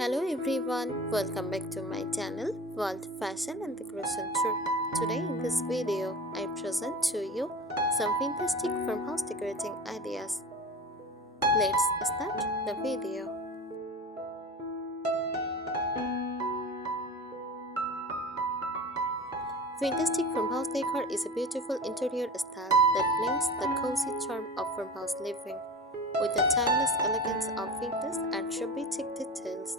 Hello everyone, welcome back to my channel World Fashion and Decoration Tour. Today in this video, I present to you some fantastic farmhouse decorating ideas. Let's start the video. Fantastic farmhouse decor is a beautiful interior style that blends the cozy charm of farmhouse living with the timeless elegance of vintage and dramatic details.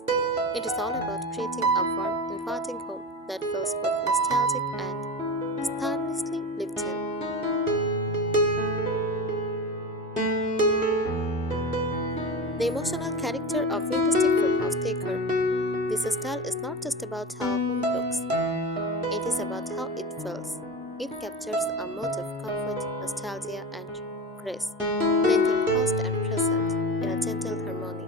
It is all about creating a warm, inviting home that feels both nostalgic and stylistically lived in. The emotional character of fantastic farmhouse decor. This style is not just about how a home looks, it is about how it feels. It captures a mood of comfort, nostalgia, and grace, blending past and present in a gentle harmony.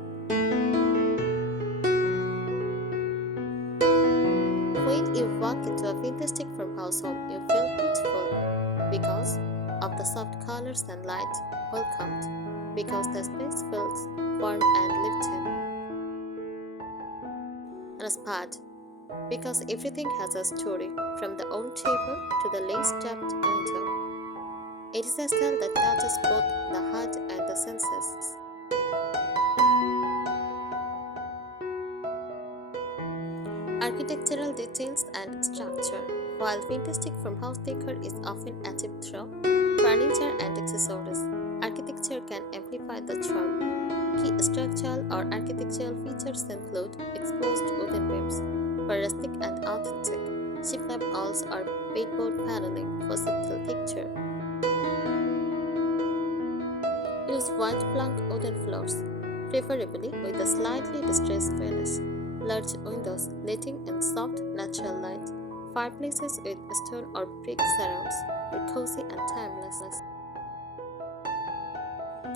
When you walk into a fantastic farmhouse home, you feel peaceful because of the soft colors and light, welcomed because the space feels warm and lived in, and inspired because everything has a story from the old table to the lace-topped window. It is a style that touches both the heart and the senses. Architectural details and structure. While fantastic farmhouse decor is often achieved through furniture and accessories, architecture can amplify the charm. Key structural or architectural features include exposed wooden beams for rustic and authentic, shiplap walls or bedboard paneling for subtle texture. Use white plank wooden floors, preferably with a slightly distressed finish. Large windows letting in soft natural light. Fireplaces with stone or brick surrounds are cozy and timeless.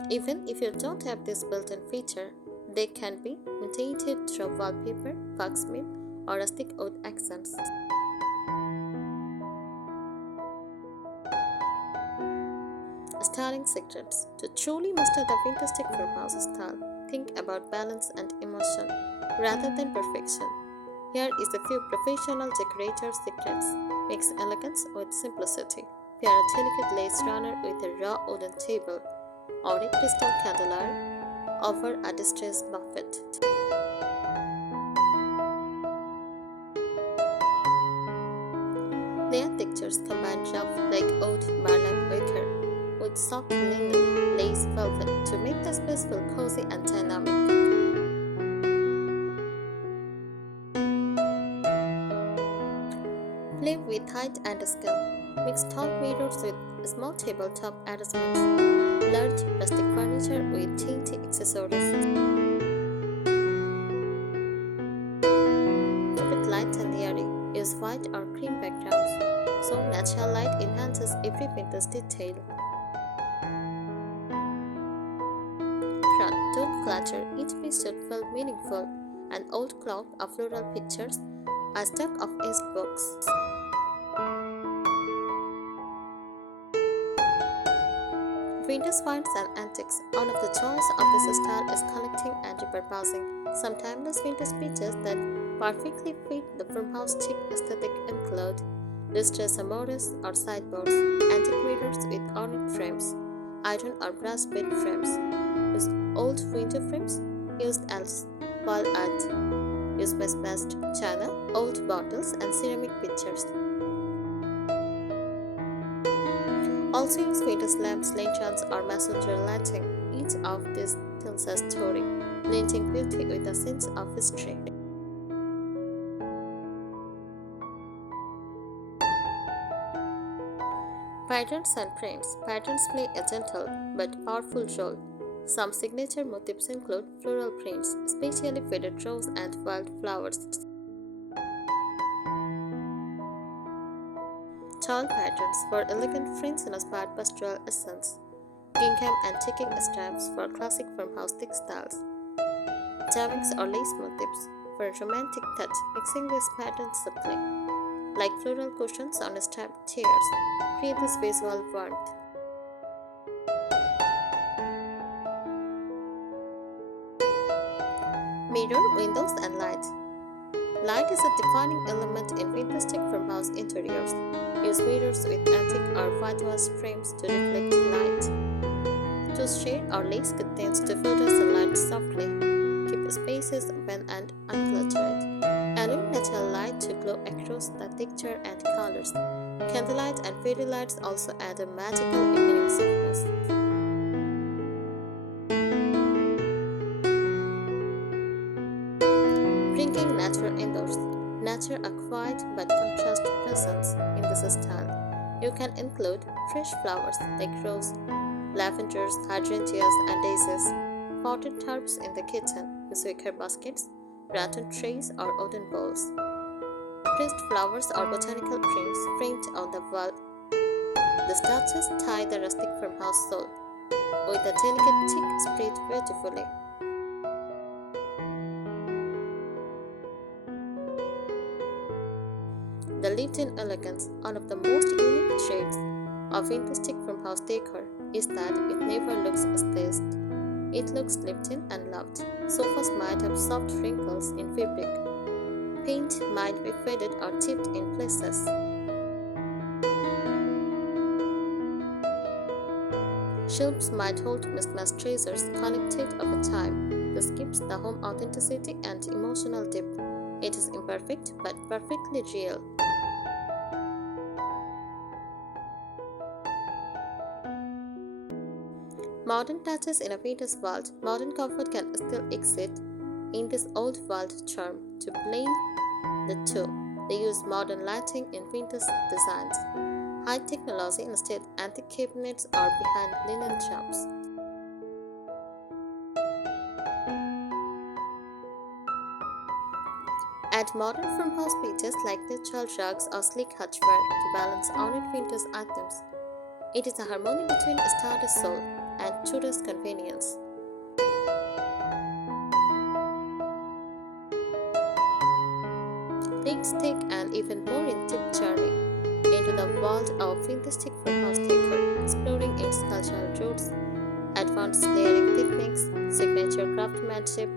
Even if you don't have this built-in feature, they can be imitated through wallpaper, parchment, or rustic wood accents. Styling secrets. To truly master the fantastic farmhouse style, think about balance and emotion rather than perfection. Here is a few professional decorator secrets. Mix elegance with simplicity. Pair a delicate lace runner with a raw wooden table or a crystal candelabra over a distressed buffet. Layer textures combine rough like oud burlap wicker with soft linen lace velvet to make the space feel cozy and dynamic. Play with height and scale. Mix tall mirrors with small tabletop adjustments. Large rustic furniture with dainty accessories. Keep it light and airy. Use white or cream backgrounds so natural light enhances every vintage detail. Don't clutter. Each piece should feel meaningful. An old clock of floral pictures, a stack of aged books. Vintage finds and antiques. One of the joys of this style is collecting and repurposing. Some timeless vintage pieces that perfectly fit the farmhouse chic aesthetic include distress armoires or sideboards, antique mirrors with ornate frames, iron or brass bed frames. Use old window frames used as wall art. Use mismatched china, old bottles, and ceramic pictures. Also use vintage lamps, lanterns, or messenger lighting. Each of these tells a story, blending beauty with a sense of history. Patterns and prints. Patterns play a gentle but powerful role. Some signature motifs include floral prints, especially faded rose and wildflowers. Tall patterns for elegant fringe-inspired pastoral essence. Gingham and ticking straps for classic farmhouse textiles. Drawings or lace motifs for a romantic touch, mixing these patterns subtly, like floral cushions on strapped chairs, create this visual warmth. Mirror, windows, and light. Light is a defining element in realistic farmhouse interiors. Use mirrors with antique or whitewash frames to reflect light. Choose shade or lace curtains to filter sunlight softly. Keep spaces open and uncluttered. Allowing natural light to glow across the texture and colors. Candlelight and fairy lights also add a magical evening softness. Bringing nature indoors. Nature a quiet but contrast presence in this style. You can include fresh flowers like rose, lavenders, hydrangeas, and daisies, potted herbs in the kitchen, with wicker baskets, rattan trays, or wooden bowls. Pressed flowers or botanical prints framed on the wall. These touches tie the rustic farmhouse soul, with a delicate cheek spread beautifully. The lived-in elegance, one of the most unique traits of realistic farmhouse decor, is that it never looks staged. It looks lived-in and loved. Sofas might have soft wrinkles in fabric. Paint might be faded or chipped in places. Shelves might hold mismatched treasures collected over time. This gives the home authenticity and emotional depth. It is imperfect but perfectly real. Modern touches in a vintage vault. Modern comfort can still exist in this old vault charm. To blend the two, they use modern lighting in vintage designs. High technology instead, antique cabinets are behind linen shops. Add modern farmhouse pieces like natural rugs or sleek hutchware to balance ornate vintage items. It is a harmony between Stardust soul and Tudor's convenience. Let's take an even more in-depth journey into the world of realistic farmhouse decor, exploring its cultural roots, advanced layering techniques, signature craftsmanship,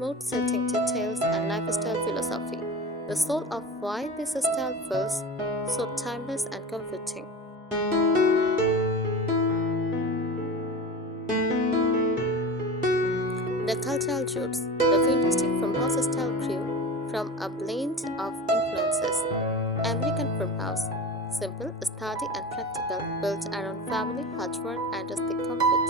mood-setting details, and lifestyle philosophy. The soul of why this style feels so timeless and comforting. The cultural roots. The realistic farmhouse style grew from a blend of influences. American farmhouse, simple, sturdy, and practical, built around family, housework, and rustic comfort.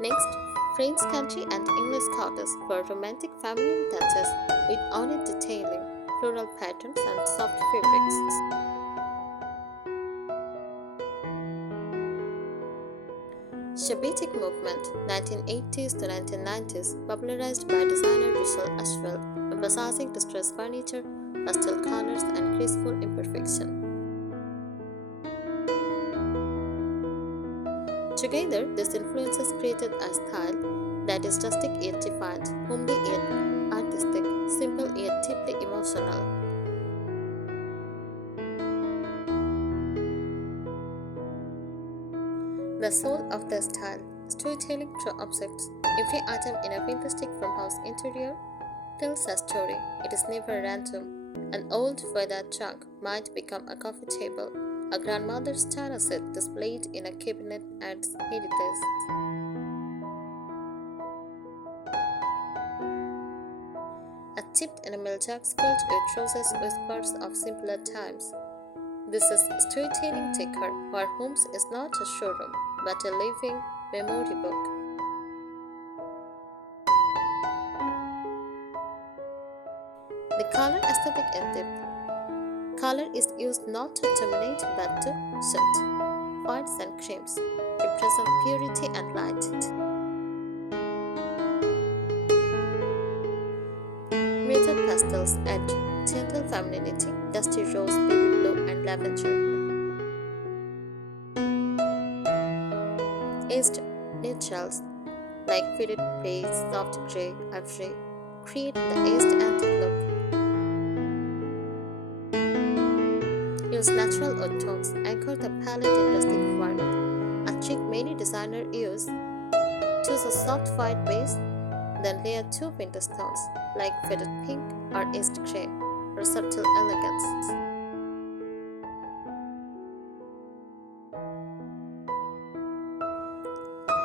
Next, French country and English cottage for romantic feminine touches with ornate detailing, floral patterns, and soft fabrics. Shabbatic movement, 1980s to 1990s, popularized by designer Russell Ashwell, emphasizing distressed furniture, pastel colors, and graceful imperfection. Together, these influences created a style that is rustic yet defiant, homely yet artistic, simple yet deeply emotional. The soul of the style, storytelling through objects. Every item in a realistic farmhouse interior tells a story. It is never random. An old feather trunk might become a coffee table. A grandmother's china set displayed in a cabinet adds heritage. A chipped enamel jug filled with roses whispers of simpler times. This is storytelling decor, where homes is not a showroom but a living memory book. The color aesthetic in depth. Color is used not to dominate but to set. Whites and creams represent purity and light. Muted pastels add gentle femininity, dusty rose, baby blue, and lavender. Aged neutrals like faded beige, soft gray, ivory create the aged antique look. Use natural wood tones, anchor the palette in rustic warmth. A Chic many designers choose a soft white base, then layer two winter tones like faded pink or aged gray for subtle elegance.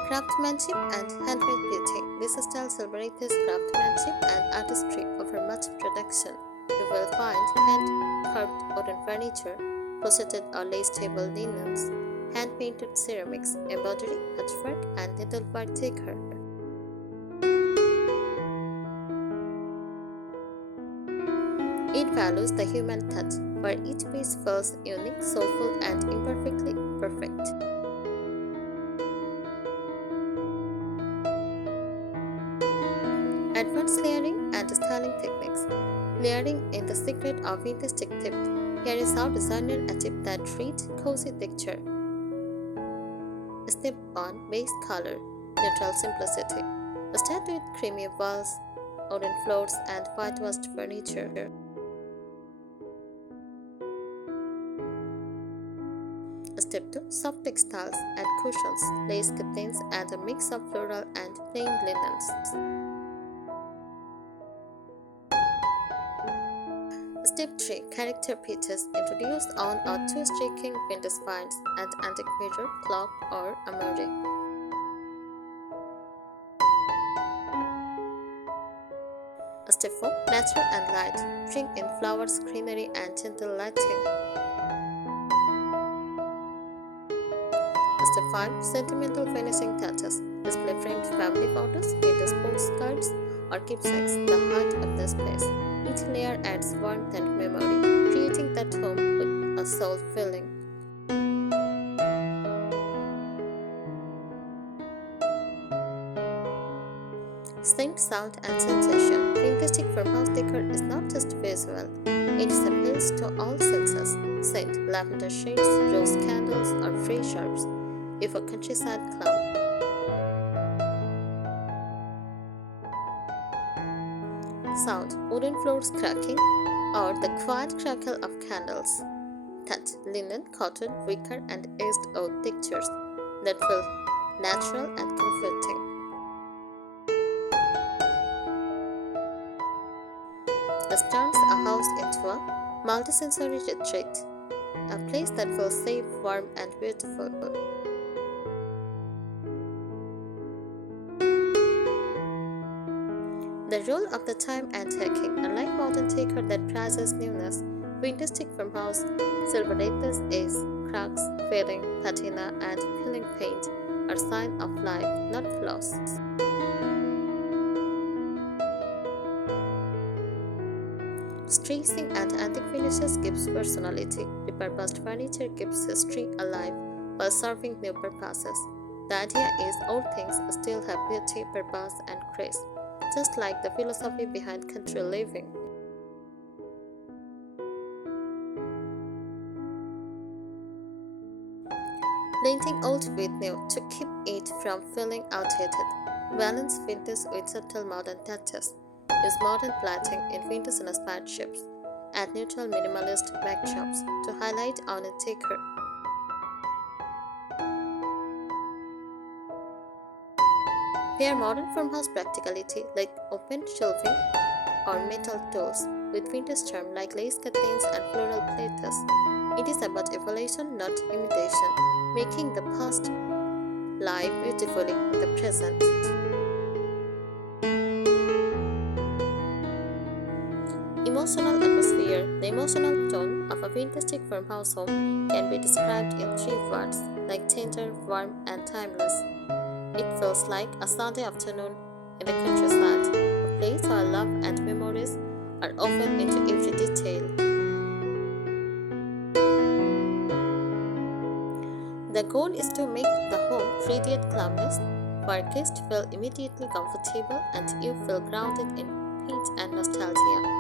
Craftsmanship and handmade beauty. This style celebrates craftsmanship and artistry over much production. You will find hand-carved wooden furniture, crocheted or lace table linens, hand-painted ceramics, embroidery, patchwork, and needlework decor. It values the human touch, where each piece feels unique, soulful, and imperfectly perfect. Advanced layering and styling techniques. Layering is the secret of vintage theft. Here is how designers achieve that rich, cozy texture. Step 1. Base color. Neutral simplicity. Start with creamy walls, wooden floors, and whitewashed furniture. Step 2. Soft textiles and cushions, lace curtains, and a mix of floral and plain linens. Step 3. Character pieces. Introduce on or two striking vintage finds and antique mirror, clock, or armory. Step 4. Nature and light. Bring in flowers, greenery, and gentle lighting. Step 5. Sentimental finishing touches. Display framed family photos, painted postcards, or keepsakes, the heart of the space. Each layer adds warmth and memory, creating that home with a soul feeling. Scent, sound, and sensation. Vintage farmhouse decor is not just visual, it appeals to all senses. Scent, lavender shades, rose candles, or fresh herbs. If a countryside cloud. Sound, wooden floors cracking, or the quiet crackle of candles. Touch, linen, cotton, wicker, and aged oak textures that feel natural and comforting. This turns a house into a multisensory retreat, a place that feels safe, warm, and beautiful. The role of the time and taking. Unlike modern decor that prizes newness, vintage farmhouse celebrates age, cracks, fading, patina, and peeling paint are signs of life, not flaws. Stressing and antique finishes gives personality. Repurposed furniture keeps history alive while serving new purposes. The idea is all things still have beauty, purpose, and grace, just like the philosophy behind country living. Blending old with new to keep it from feeling outdated. Balance vintage with subtle modern touches. Use modern lighting in vintage-inspired shapes. Add neutral minimalist backdrops to highlight on a decor. Pair modern farmhouse practicality like open shelving or metal tools with vintage charm like lace curtains and floral platters. It is about evolution, not imitation, making the past live beautifully in the present. Emotional atmosphere. The emotional tone of a vintage farmhouse home can be described in three words like tender, warm, and timeless. It feels like a Sunday afternoon in the countryside, a place where love and memories are woven into every detail. The goal is to make the home radiate calmness, where guests feel immediately comfortable and you feel grounded in peace and nostalgia.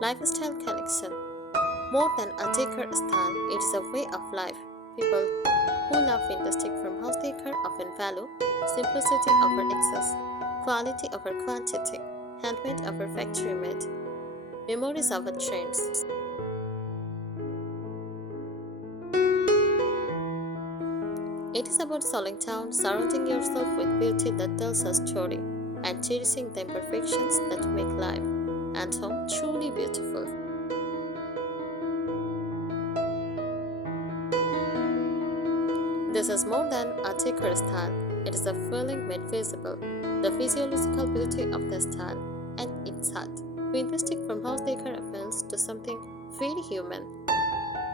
Lifestyle connection. More than a decor style, it is a way of life. People who love vintage farmhouse decor often value simplicity over excess, quality over quantity, handmade over factory made, memories over trends. It is about slowing down, surrounding yourself with beauty that tells a story, and cherishing the imperfections that make life and home truly beautiful. This is more than a decor style, it is a feeling made visible, the physiological beauty of the style, and its heart. Fantastic farmhouse decor appeals to something very human,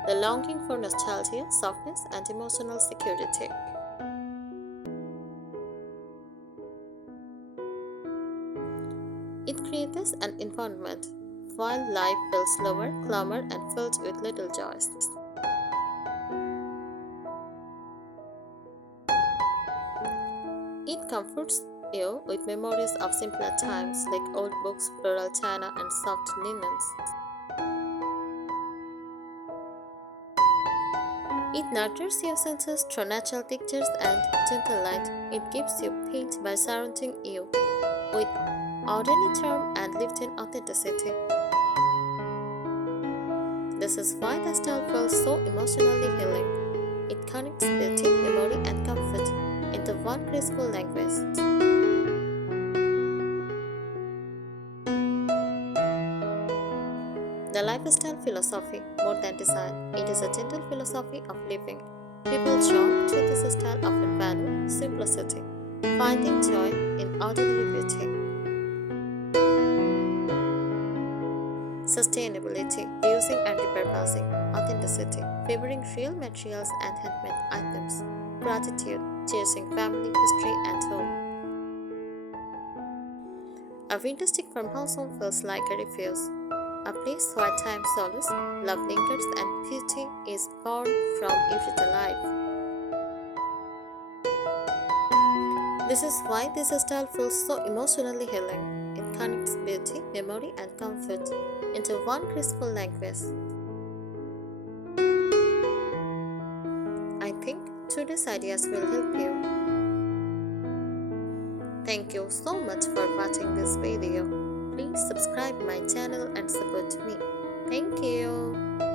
the longing for nostalgia, softness, and emotional security. It creates an environment while life feels slower, calmer, and filled with little joys. It comforts you with memories of simpler times like old books, floral china, and soft linens. It nurtures your senses through natural textures and gentle light. It gives you peace by surrounding you with orderly charm and lived-in authenticity. This is why the style feels so emotionally healing. It connects beauty, memory, and comfort into one graceful language. The lifestyle philosophy, more than design, it is a gentle philosophy of living. People drawn to this style often value simplicity, finding joy in ordinary beauty. Sustainability, reusing and repurposing, authenticity, favoring real materials and handmade items, gratitude, cherishing family, history, and home. A fantastic farmhouse home feels like a refuge, a place where time solace, love lingers, and beauty is born from everyday life. This is why this style feels so emotionally healing. It connects beauty, memory, and comfort into one graceful language. I think today's ideas will help you. Thank you so much for watching this video. Please subscribe my channel and support me. Thank you.